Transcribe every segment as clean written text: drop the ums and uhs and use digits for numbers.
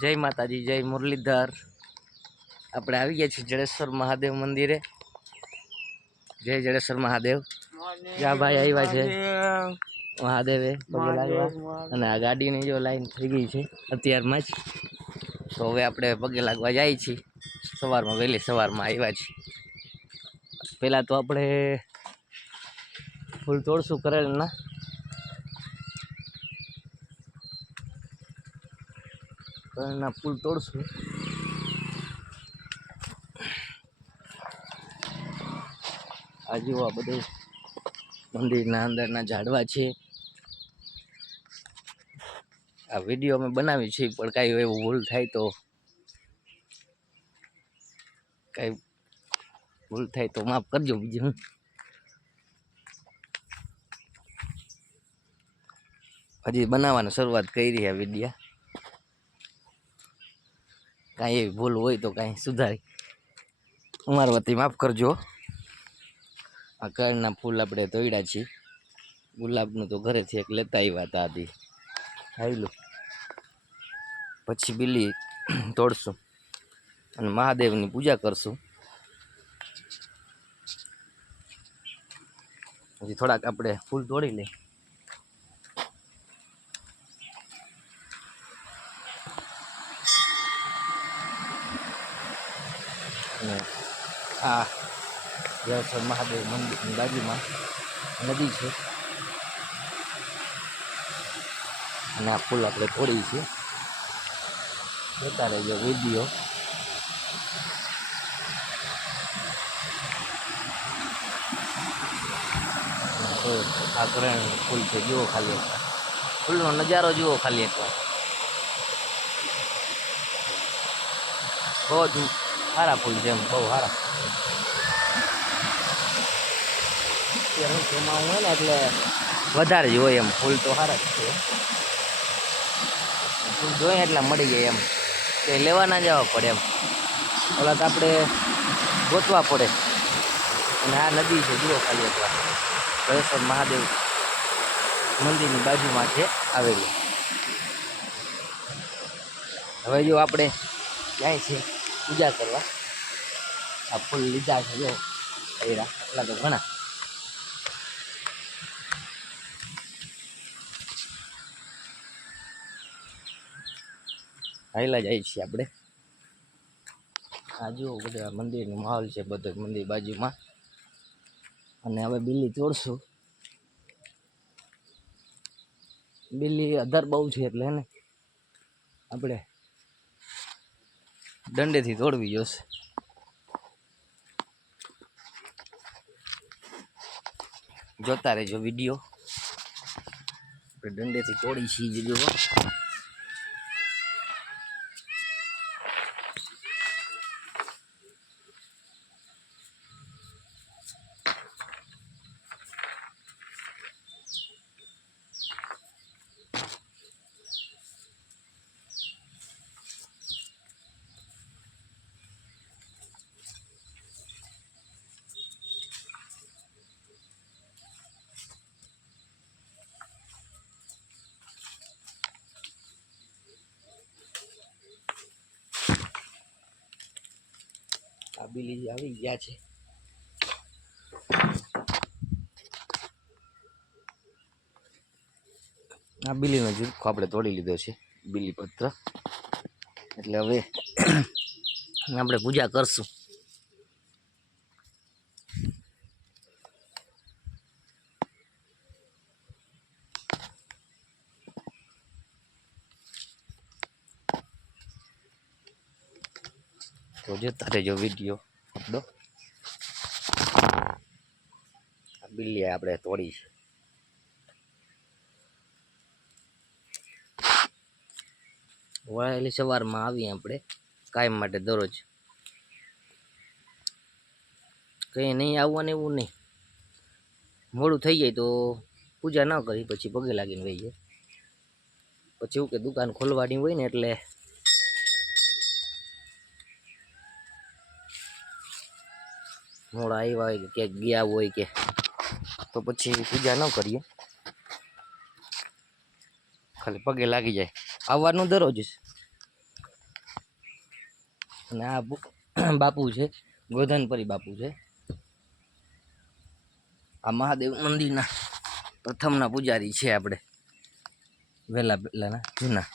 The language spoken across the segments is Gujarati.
जय माताजी जय मुरलीधर। આપણે આવી ગયા છીએ જડેશ્વર મહાદેવ મંદિરે। જય જડેશ્વર મહાદેવ। જ્યાં ભાઈ આવ્યા છે મહાદેવે પગે લાગવા, અને આ ગાડીની જો લાઈન થઈ ગઈ છે અત્યારમાં જ। તો હવે આપણે પગે લાગવા જાય છીએ। સવારમાં વહેલી સવારમાં આવ્યા છીએ। પહેલાં તો આપણે ફૂલ તોડશું કરેલના। કરેલના ફૂલ તોડશું। આ જુઓ આ બધું મંદિરના અંદરના ઝાડવા છે। આ વિડીયો અમે બનાવી છે, પણ કાંઈ એવું ભૂલ થાય તો માફ કરજો। બીજું હું હજી બનાવવાની શરૂઆત કરી આ વિડીયા। કાંઈ એવી ભૂલ હોય તો કાંઈ સુધારી અમારા વતી માફ કરજો। આ કળના ફૂલ આપણે તોડ્યા છીએ। ગુલાબનું તો ઘરેથી એક લેતા આવ્યા હતા આથી આવેલું। પછી બીલી તોડશું અને મહાદેવની પૂજા કરશું। હજી થોડાક આપણે ફૂલ તોડી લઈએ। અને આ જળેશ્વર મહાદેવ મંદિરની બાજુમાં નદી છે, અને આ ફૂલ આપણે તોડી છે। જોતા રહેજો વિડીયો। તો આ કરણ ફૂલ છે, જુઓ ખાલી એકવાર ફૂલનો નજારો જુઓ ખાલી એકવાર। બહુ જ સારા ફૂલ છે, એમ બહુ સારા। અત્યારે ચોમાસું હોય ને એટલે વધારે જ હોય, એમ ફૂલ તો સારા જ છે। ફૂલ જોઈએ એટલે મળી જાય, એમ કે લેવા ના જવા પડે એમ। ઓલા તો આપણે ગોતવા પડે। અને આ નદી છે, જુઓ ખાલી એકવાર જળેશ્વર મહાદેવ મંદિરની બાજુમાં છે આવેલી। હવે જો આપણે જાય છે પૂજા કરવા। આ ફૂલ લીધા છે, જો એટલા તો ઘણા। હાઈલા જાય છીએ આપણે। આ જુઓ બધા મંદિરનો માહોલ છે, બધો મંદિર બાજુમાં। અને હવે બીલી તોડશું। બીલી અધર બહુ છે એટલે ને આપણે દંડેથી તોડવી જોશે। જોતા રહેજો વિડીયો। આપણે દંડેથી તોડી છીએ જુઓ। આ બીલી આવી ગયા છે। આ બીલીનો ઝુરખો આપણે તોડી લીધો છે, બીલી પત્ર। એટલે હવે આપણે પૂજા કરશું। તો જોતા રહેજો વિડીયો આપણો। બીલી આપણે તોડી છે। વહેલી સવારમાં આવીએ આપણે કાયમ માટે દરરોજ। કંઈ નહીં આવવાનું એવું નહીં, મોડું થઈ જાય તો પૂજા ન કરી પછી પગે લાગીને વહી જાય। પછી એવું કે દુકાન ખોલવાની હોય ને એટલે મોડા આવ્યા હોય કે ક્યાંક ગયા હોય કે તો પછી પૂજા ન કરીએ, ખાલી પગે લાગી જાય। આવવાનું દરરોજ અને આ બાપુ છે, ગોધનપરી બાપુ છે. આ મહાદેવ મંદિરના પ્રથમના પૂજારી છે આપણે, વહેલા પહેલાના જૂના.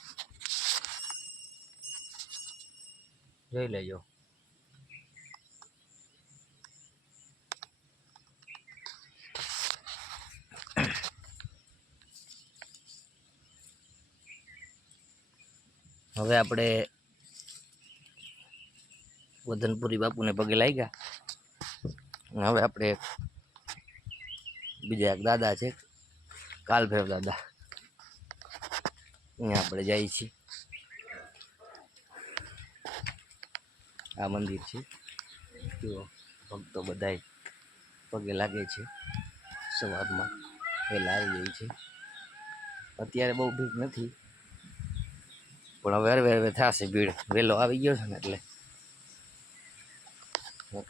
જોઈ લેજો. હવે આપણે ગોધનપુરી બાપુને પગે લાગ્યા. હવે આપણે બીજા એક દાદા છે, કાલભૈરવ દાદા, અહીંયા આપણે જઈએ છીએ. આ મંદિર છે, જુઓ ભક્તો બધાય પગે લાગે છે. સવારમાં વહેલા આવી જાય છે. અત્યારે બહુ ભીડ નથી, પણ હવે હરવે થશે ભીડ. વહેલો આવી ગયો છે ને એટલે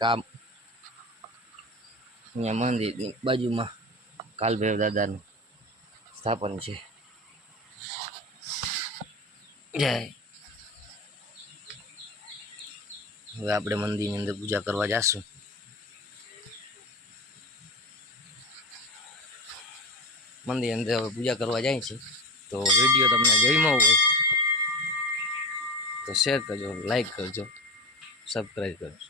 કામ. અહીંયા મંદિરની બાજુમાં કાલભૈરવ દાદાનું સ્થાપન છે. જય. હવે આપણે મંદિરની અંદર પૂજા કરવા જઈશું. મંદિર અંદર હવે પૂજા કરવા જાય છે. તો વિડીયો તમને ગમ્યો હોય તો શેર કરજો, લાઈક કરજો, સબસ્ક્રાઈબ કરજો.